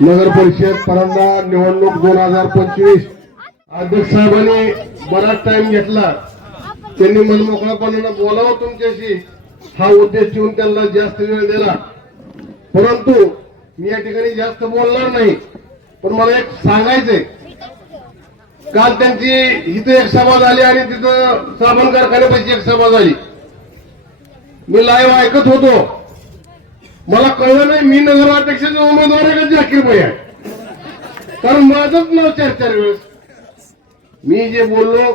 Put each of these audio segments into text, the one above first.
नगर परिषद परंदा निवडणूक दोन हजार पंचवीस. अध्यक्ष साहेबांनी बराच टाइम घेतला. त्यांनी मनमोकळापणानं बोलावं तुमच्याशी. हा उद्देश ठेवून त्यांना जास्त वेळ दिला. परंतु मी या ठिकाणी जास्त बोलणार नाही. पण मला एक सांगायचंय. काल त्यांची इथे एक सभा झाली आणि तिथं साबण कारखान्यापाशी एक सभा झाली. मी लाईव्ह ऐकत होतो. मला कळलं नाही मी नगराध्यक्षाचे उमेदवार आहे का जाकीर भाई आहे? कारण माझंच नाव चार चार वेळेस. मी जे बोललो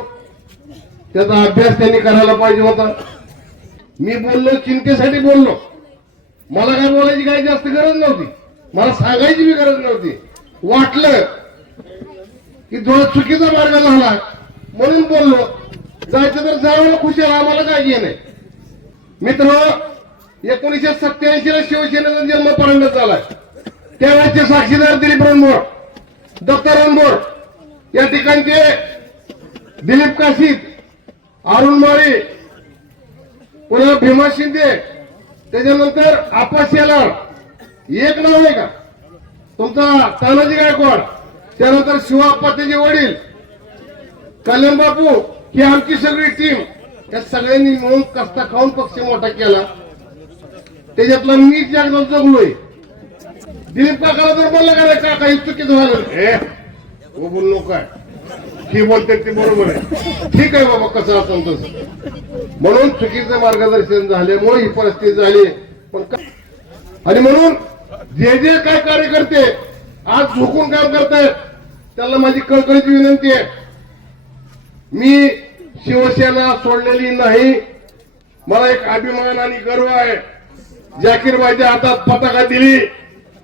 त्याचा अभ्यास त्यांनी करायला पाहिजे होता. मी बोललो चिंतेसाठी बोललो. मला काय बोलायची काही जास्त गरज नव्हती. मला सांगायची बी गरज नव्हती. वाटलं की थोडा चुकीचा मार्ग झाला. म्हणून बोललो. जायचं तर जावं खुशी आहे आम्हाला काय घे नाही मित्र एकोणीशे सत्याऐंशी ला शिवसेनेचा जन्म परंडत झालाय. त्यावेळेचे साक्षीदार दिलीप रणभोर दत्ता रणभोर या ठिकाणचे दिलीप काशीद अरुण माळी पुन्हा भीमा शिंदे त्याच्यानंतर आपास यालार एक नाव आहे का? तुमचा तानाजी गायकवाड त्यानंतर शिवाप्पा त्याचे वडील कल्याण बापू ही आमची सगळी टीम या सगळ्यांनी मिळून कस्ता खाऊन पक्ष मोठा केला. त्याच्यातला मी एकदा जगलोय. दिलीप काकाला जर बोलला का नाही काका हे चुकीचं झालं. हे हो बोल नको ही बोलते ते बरोबर आहे. ठीक आहे बाबा कसं असेल तसं. म्हणून चुकीचं मार्गदर्शन झाल्यामुळे ही परिस्थिती झाली. पण आणि म्हणून जे जे काय कार्यकर्ते आज झोकून काम करतायत त्याला माझी कळकळीची विनंती आहे. मी शिवसेना सोडलेली नाही. मला एक अभिमान आणि गर्व आहे. जाकीरबाईच्या हातात पताका दिली.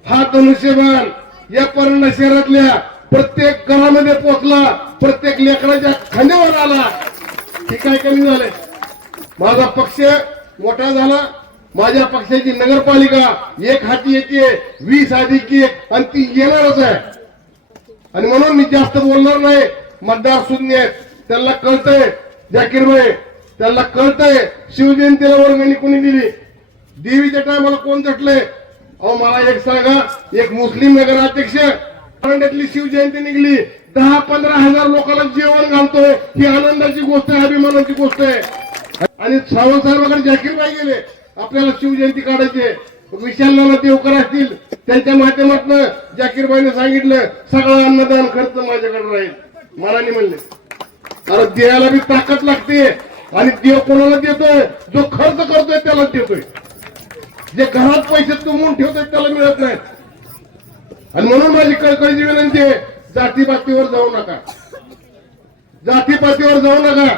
हा धनुष्यबाण या परंडा शहरातल्या प्रत्येक घरामध्ये पोचला. प्रत्येक लेकराच्या खांद्यावर आला. हे काय कमी झालंय? माझा पक्ष मोठा झाला. माझ्या पक्षाची नगरपालिका एक हाती येते वीस अधिक एक आणि ती येणारच आहे. आणि म्हणून मी जास्त बोलणार नाही. मतदार शून्य आहेत. त्यांना कळतंय जाकीरभाई त्यांना कळतंय. शिवजयंतीला वर्गणी कोणी दिली? देवीच्या टायमाला कोण झटले अहो मला एक सांगा एक मुस्लिम नगराध्यक्ष परंड्यातली शिवजयंती निघली. दहा पंधरा हजार लोकांना जेवण घालतोय. ही आनंदाची गोष्ट आहे अभिमानाची गोष्ट आहे. आणि सावंत साहेबांकडे जाकीरबाई गेले. आपल्याला शिवजयंती काढायची आहे. विशाल नाना देवकर असतील त्यांच्या माध्यमातून जाकीरबाईने सांगितलं सगळं अन्नदान खर्च माझ्याकडे राहील. मनाने म्हणले. कारण देहाला बी ताकद लागते. आणि देव कोणाला देतोय? जो खर्च करतोय त्याला देतोय. जे घरात पैसे तुंबून ठेवतात त्याला मिळत नाहीत. आणि म्हणून माझी कळकळीची विनंती आहे जातीपातीवर जाऊ नका. जातीपातीवर जाऊ नका.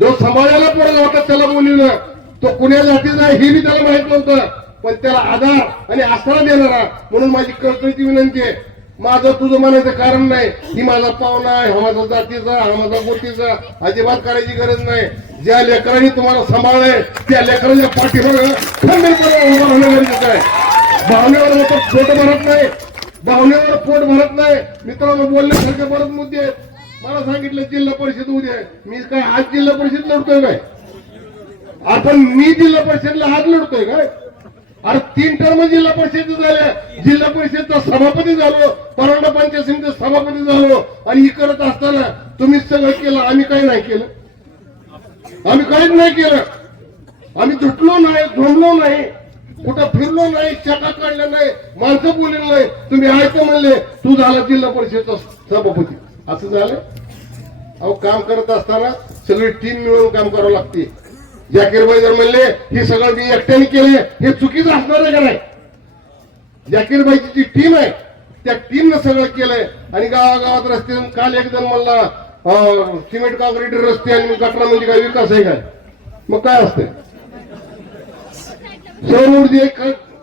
जो समाजाला पोरला होता त्याला बोलवलं तो कुण्या जातीचा आहे हे बी त्याला माहीत नव्हतं पण त्याला आधार आणि आसरा देणारा म्हणून माझी कळकळीची विनंती आहे माझं तुझं म्हणायचं कारण नाही. ही माझा पाहुणा आहे हा माझा जातीचा हा माझा गोतीचा. अजिबात करायची गरज नाही. ज्या लेकरांनी तुम्हाला सांभाळलंय त्या लेकरांच्या पाठीमागं खंबीरपणे उभं राहणं गरजेचं आहे. भावनेवर मात्र पोट भरत नाही. भावनेवर पोट भरत नाही. मित्रांनो बोलण्यासारखे बरेच मुद्दे आहेत. मला सांगितलं जिल्हा परिषद उद्या मी काय आज जिल्हा परिषद लढतोय काय? आपण मी जिल्हा परिषदला हात लढतोय काय? अरे तीन टर्म जिल्हा परिषद झाल्या जिल्हा परिषदचा सभापती झालो. परांडा पंचायत समितीचा सभापती झालो. आणि ही करत असताना तुम्ही सगळं केलं. आम्ही काही नाही केलं. आम्ही काहीच नाही केलं. आम्ही झुटलो नाही झोंबलो नाही. कुठं फिरलो नाही चका काढल्या नाही माणसं बोलले नाही. तुम्ही ऐकू म्हणले तू झाला जिल्हा परिषदचा सभापती. असं झालं. अहो काम करत असताना सगळी टीम मिळून काम करावं लागते. जाकीरबाई जर म्हणले हे सगळं मी एकट्याने केले हे चुकीचं असणार आहे का नाही? जाकीरबाईची जी टीम आहे त्या टीमनं सगळं केलंय. आणि गावागावात रस्ते काल एक जण म्हणला सिमेंट काँक्रीट रस्ते आणि गटरा म्हणजे काय? विकास आहे काय? मग काय असते सौर ऊर्जे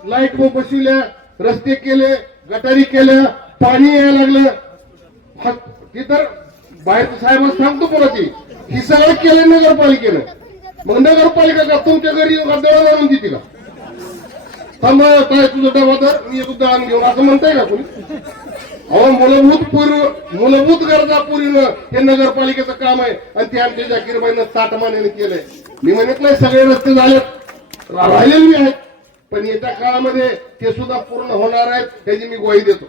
लाइट बसविल्या रस्ते केले गटारी केल्या पाणी यायला लागलं. हे तर बाहेरचं साहेब सांगतो पुन्हा ती ही सगळं केलं नगरपालिकेनं. मग नगरपालिका का तुमच्या घरी दळण आणून देते का? थांबा काय तुझं डबा तर मी तुझं आणून घेऊन असं म्हणताय का कोणी? अहो मूलभूत पूर्व मूलभूत गरजा पुरीनं हे नगरपालिकेचं काम आहे. आणि ते आमच्या जाकीरबाईनं ताटमानेने केलंय. मी म्हणत नाही सगळे रस्ते झालेत. राहिलेले मी आहेत. पण येत्या काळामध्ये ते सुद्धा पूर्ण होणार आहेत त्याची मी ग्वाही देतो.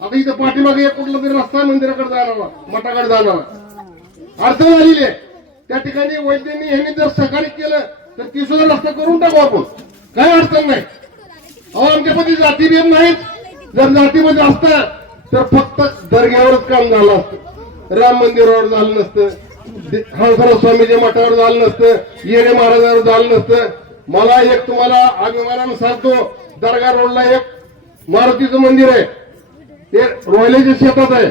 आता इथं पाठीमागे कुठला तरी रस्ता मंदिराकडे जाणारा मठाकडे जाणारा. अडचण आलेली आहे. त्या ठिकाणी वैद्यांनी ह्यांनी जर सकाळी केलं तर ती सुद्धा रस्ता करून टाकू आपण. काय अडचण नाही. अहो आमच्यामध्ये जातीभेद नाहीत. जर जातीमध्ये असता तर फक्त दर्ग्यावरच काम झालं असतं. राम मंदिरावर झालं नसतं. हंसराव स्वामीच्या मठावर झालं नसतं. येणे महाराजावर झालं नसतं. मला एक तुम्हाला अभिमानानं सांगतो दर्गा रोडला एक मारुतीचं मंदिर आहे. ते रोयलेच्या शेतात आहे.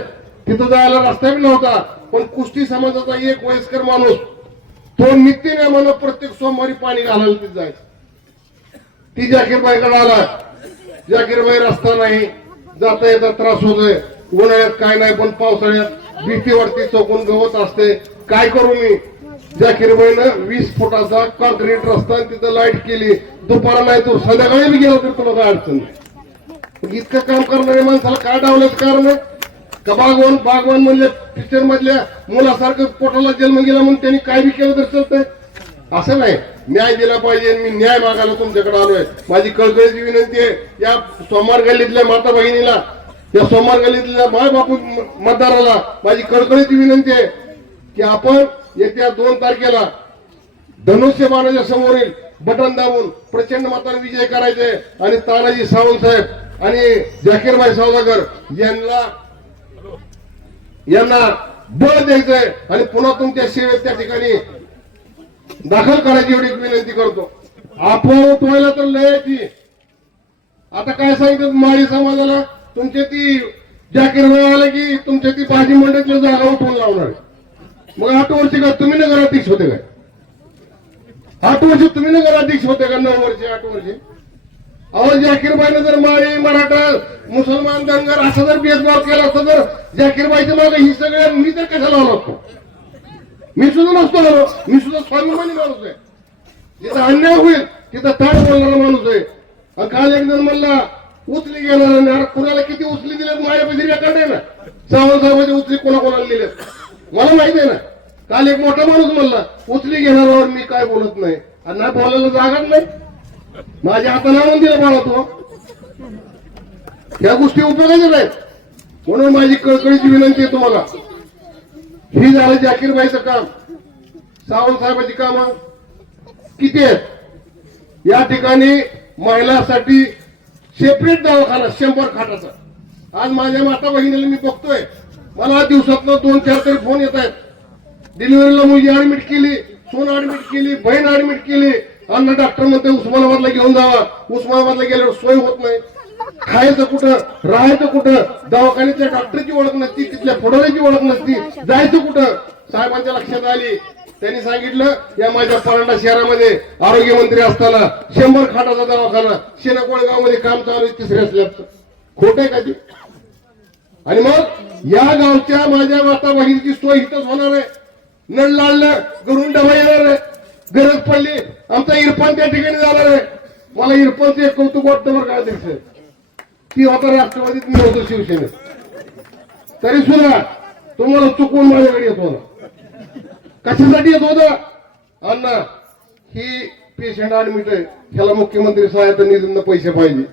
तिथं जायला रस्ता बी नव्हता. पण कुस्ती समाजाचा एक वयस्कर माणूस तो नितीने मला प्रत्येक सोमवारी पाणी घालायला तिथे जायचं. ती जाकीरबाईकडे आला. जाकीरबाई रस्ता नाही. जाता येता त्रास होतोय. उन्हाळ्यात काय नाही पण पावसाळ्यात भीती वाटते चौकून गवत असते. काय करू मी? जाकीरबाईनं वीस फुटाचा कॉन्क्रीट रस्ता आणि तिथं लाइट केली. दुपारा नाही तो संध्याकाळी बी गेला तर तुला काय अडचण नाही. इतकं काम करणाऱ्या माणसाला काय डावल्याचं कारण आहे? का बागवान बागवान म्हणले पिक्चर मधल्या मुलासारखं पोटाला जन्म गेला म्हणून त्यांनी काय बी केलं तर चालतंय? असं नाही. न्याय दिला पाहिजे मी न्याय मागायला तुमच्याकडे आलोय. माझी कळकळीची विनंती आहे या सोमवार गल्लीतल्या माता भगिनीला या सोमवार गल्लीतल्या माय बापू मतदाराला माझी कळकळीची विनंती आहे की आपण येत्या दोन तारखेला धनुष्य बाणाच्या समोरील बटन दाबून प्रचंड माताने विजय करायचे आणि तानाजी सावंत साहेब आणि जाकीरबाई सावदागर यांना यांना बळ द्यायचंय आणि पुन्हा तुमच्या सेवेत त्या ठिकाणी दाखल करायची एवढी विनंती करतो. आपण व्हायला तर लय आता काय सांगितलं माळी समाजाला? तुमच्या ती जाकीर आले की तुमच्या ती भाजी मंडळातल्या जागा उठवून लावणार मग आठ वर्ष का तुम्ही नगराध्यक्ष होते काय? आठ वर्ष तुम्ही नगराध्यक्ष होते का? नऊ वर्ष आठ वर्ष? अहो जाकीरबाईनं जर माळी मराठा मुसलमान दंगर असा जर भेदभाव केला असता तर जाकीरबाईच्या मागे ही सगळ्या मी तर कशाला आलो असतो? मी सुद्धा नसतो आलो. मी सुद्धा स्वाभिमानी माणूस आहे. जिथं अन्याय होईल तिथं ताड बोलणारा माणूस आहे. काल एक जण म्हणला उचली घेणार कुणाला किती उचली दिल्यात माझ्या रेकॉर्ड आहे ना. सावंत साहेबांची उचली कोणा कोणाला दिल्यात मला माहिती आहे ना. काल एक मोठा माणूस म्हणला उचली घेणाऱ्यावर मी काय बोलत नाही. आणि नाही बोलायला जागाच नाही. माझ्या हाताला आणून दिलं बाळा तो. या गोष्टी उपयोगाच्या नाहीत. म्हणून माझी कळकळीची विनंती आहे तुम्हाला. ही झालं जाकीरबाईचं काम. सावंत साहेबांची कामं किती आहेत? या ठिकाणी महिलांसाठी सेपरेट दवाखाना शंभर खाटाचा. आज माझ्या माता बहिणीला मी बघतोय. मला दिवसातनं दोन चार तरी फोन येत आहेत. डिलिव्हरीला मुलगी ऍडमिट केली सोन ऍडमिट केली बहीण ऍडमिट केली. अन्न डॉक्टर म्हणते उस्मानाबादला घेऊन जावा. उस्मानाबादला गेल्यावर सोय होत नाही. खायचं कुठं राहायचं कुठं? दवाखान्याच्या डॉक्टरची ओळख नसती तिथल्या फोडोऱ्याची ओळख नसती. जायचं कुठं? साहेबांच्या लक्षात आली. त्यांनी सांगितलं या माझ्या परांडा शहरामध्ये आरोग्य मंत्री असताना शंभर खाटाचा दवाखाना शेनकोळगावमध्ये काम चालू आहे तिसऱ्या स्लॅबचं. खोट आहे का ते? आणि मग या गावच्या माझ्या माता बहिणीची सोय इथंच होणार आहे. नळ लाडलं घरून डबा येणार आहे. गरज पडली आमचा इरफान त्या ठिकाणी जाणार आहे. मला इरफानचं एक कौतुक वाटतं बरं काय दिवस ती होता राष्ट्रवादीत मी होतो शिवसेनेत. तरी सुद्धा तुम्हाला चुकवून माझ्याकडे येत होता कशासाठी येत होता? अण्णा ही पेशंट ऍडमिट आहे. ह्याला मुख्यमंत्री सहायता निधीनं पैसे पाहिजे.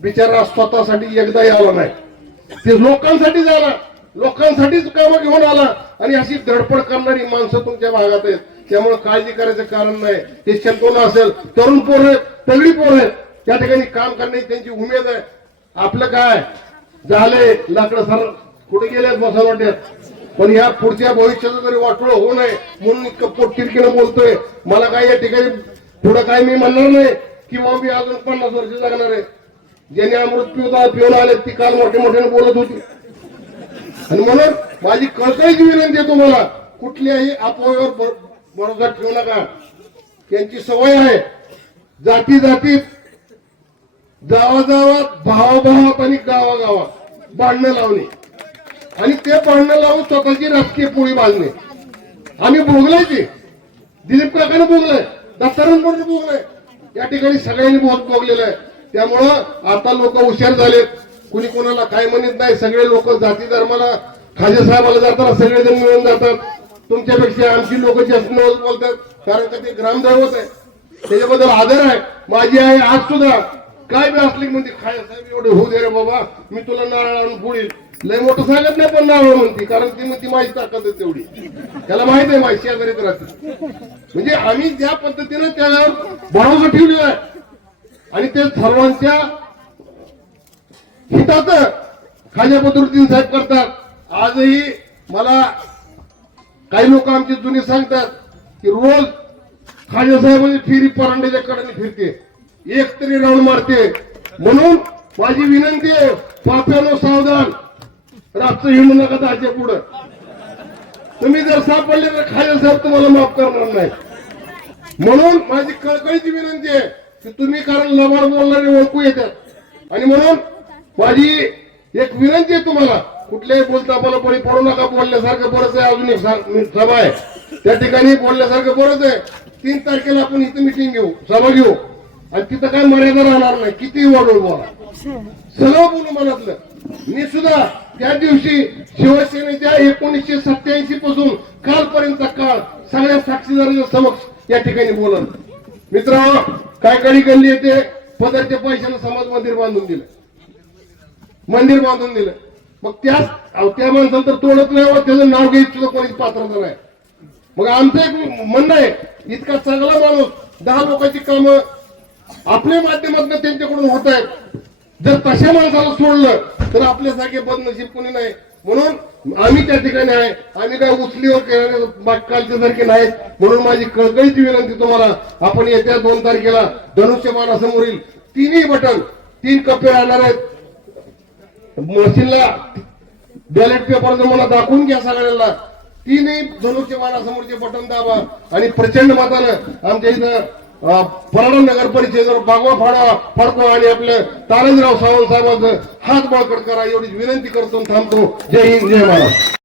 बिचारा स्वतःसाठी एकदाही आला नाही. ते लोकांसाठी झाला. लोकांसाठीच कामं घेऊन आला. आणि अशी धडपड करणारी माणसं तुमच्या भागात आहेत. त्यामुळे काळजी करायचं कारण नाही. ते शंतोन असेल तरुण पोर आहेत तगडी पोर आहेत. त्या ठिकाणी काम करण्याची त्यांची उमेद आहे. आपलं काय? झाले लाकडं सर कुठे गेले बसा वाट्यात पण या पुढच्या भविष्याचं जरी वाटोळ होऊ नये म्हणून इतकं पोटतिरकीनं बोलतोय. मला काय या ठिकाणी पुढं काय मी म्हणणार नाही किंवा मी अजून पन्नास वर्ष जगणार आहे. ज्याने अमृत पिवता पिऊन आले ती काल मोठ्या मोठ्याने बोलत होती. आणि म्हणून माझी कळकळीची विनंती आहे तुम्हाला कुठल्याही अफवावर भर- ठेवू नका. त्यांची सवय आहे. जाती जातीत गावागावात भावाभावात आणि गावागावात बांधणं लावणे. आणि ते बांधणं लावून स्वतःची राजकीय पोळी बांधणे. आम्ही भोगलायचे दिलीप काकाने भोगलाय. दत्तारांकडे भोगलाय. या ठिकाणी सगळ्यांनी बहुत भोगलेलं आहे. त्यामुळं आता लोक हुशार झालेत. कुणी कोणाला काय म्हणत नाही. सगळे लोक जाती धर्माला खाजे साहेबाला जाताना सगळेजण मिळून जातात. तुमच्यापेक्षा आमची लोक जास्त नवस बोलतात. कारण का ते ग्रामदैवत आहे. त्याच्याबद्दल आदर आहे. माझी आई आज सुद्धा काय बी असली म्हणजे म्हणते खाय साहेब एवढे होऊ दे रे बाबा. मी तुला नारळ आणून पुढील. लय मोठं सांगत नाही पण नारळ म्हणते कारण ती म्हणती माझी ताकद आहे तेवढी. त्याला माहीत आहे माझी शेजारीत राहते. म्हणजे आम्ही ज्या पद्धतीने त्यावर भरोसा ठेवलेला आहे आणि ते सर्वांच्या हितात खाजा पद्धतीने साहेब करतात. आजही मला काही लोक आमचे जुनी सांगतात की रोज खाजा फिरी परांड्याच्या कडाने फिरते. एक तरी राऊंड मारते. म्हणून माझी विनंती आहे पाप्यानो सावधान. रातचं हिंडू नका त्याच्या पुढं. तुम्ही जर सापडले तर खाजा साहेब तुम्हाला माफ करणार नाही. म्हणून माझी कळकळीची विनंती आहे की तुम्ही कारण लबाड बोलणारे ओळखू येतात. आणि म्हणून माझी एक विनंती आहे तुम्हाला कुठल्याही बोलता मला पडू नका बोलल्यासारखं बरंच आहे. अजून एक सभा आहे. त्या ठिकाणी बोलल्यासारखं बरंच आहे. तीन तारखेला आपण इथं मिटिंग घेऊ सभा घेऊ. आणि तिथं काय मर्यादा राहणार नाही. किती वाढवून बोला. सगळं बोलू मनातलं. मी सुद्धा त्या दिवशी शिवसेनेच्या एकोणीसशे सत्याऐंशी पासून कालपर्यंतचा काळ सगळ्या साक्षीदारांच्या समक्ष या ठिकाणी बोलत. मित्र काय कडी गल्ली येते? पदरच्या पैशानं समाज मंदिर बांधून दिलं. मंदिर बांधून दिलं. मग त्याच त्या माणसाला तर तोडत नाही व त्याचं नाव घेत सुद्धा कोणी पात्रता नाही. मग आमचं एक म्हणणं आहे इतका चांगला माणूस दहा लोकांची कामं आपल्या माध्यमातून त्यांच्याकडून होत आहेत. जर तशा माणसाला सोडलं तर आपल्यासारखे बदनशीब कोणी नाही. म्हणून आम्ही त्या ठिकाणी आहे. आम्ही काय उचलीवर कालच्या सारखे नाहीत म्हणून माझी कळकळीची विनंती तुम्हाला आपण येत्या दोन तारखेला धनुष्यबाणासमोरील तिन्ही बटन तीन कप्पे राहणार आहेत. मशीनला बॅलेट पेपर मला दाखवून घ्या सगळ्यांना. तीनही धनुष्यबाणासमोरचे बटन दाबा आणि प्रचंड मतानं आमच्या इथं अं, पराडा नगर परिषदेवर बागवा फाडा फडको आणि आपलं तारंजराव सावंत साहेबांचं हात बळकट करा एवढी विनंती करतो थांबतो. जय हिंद जय महाराज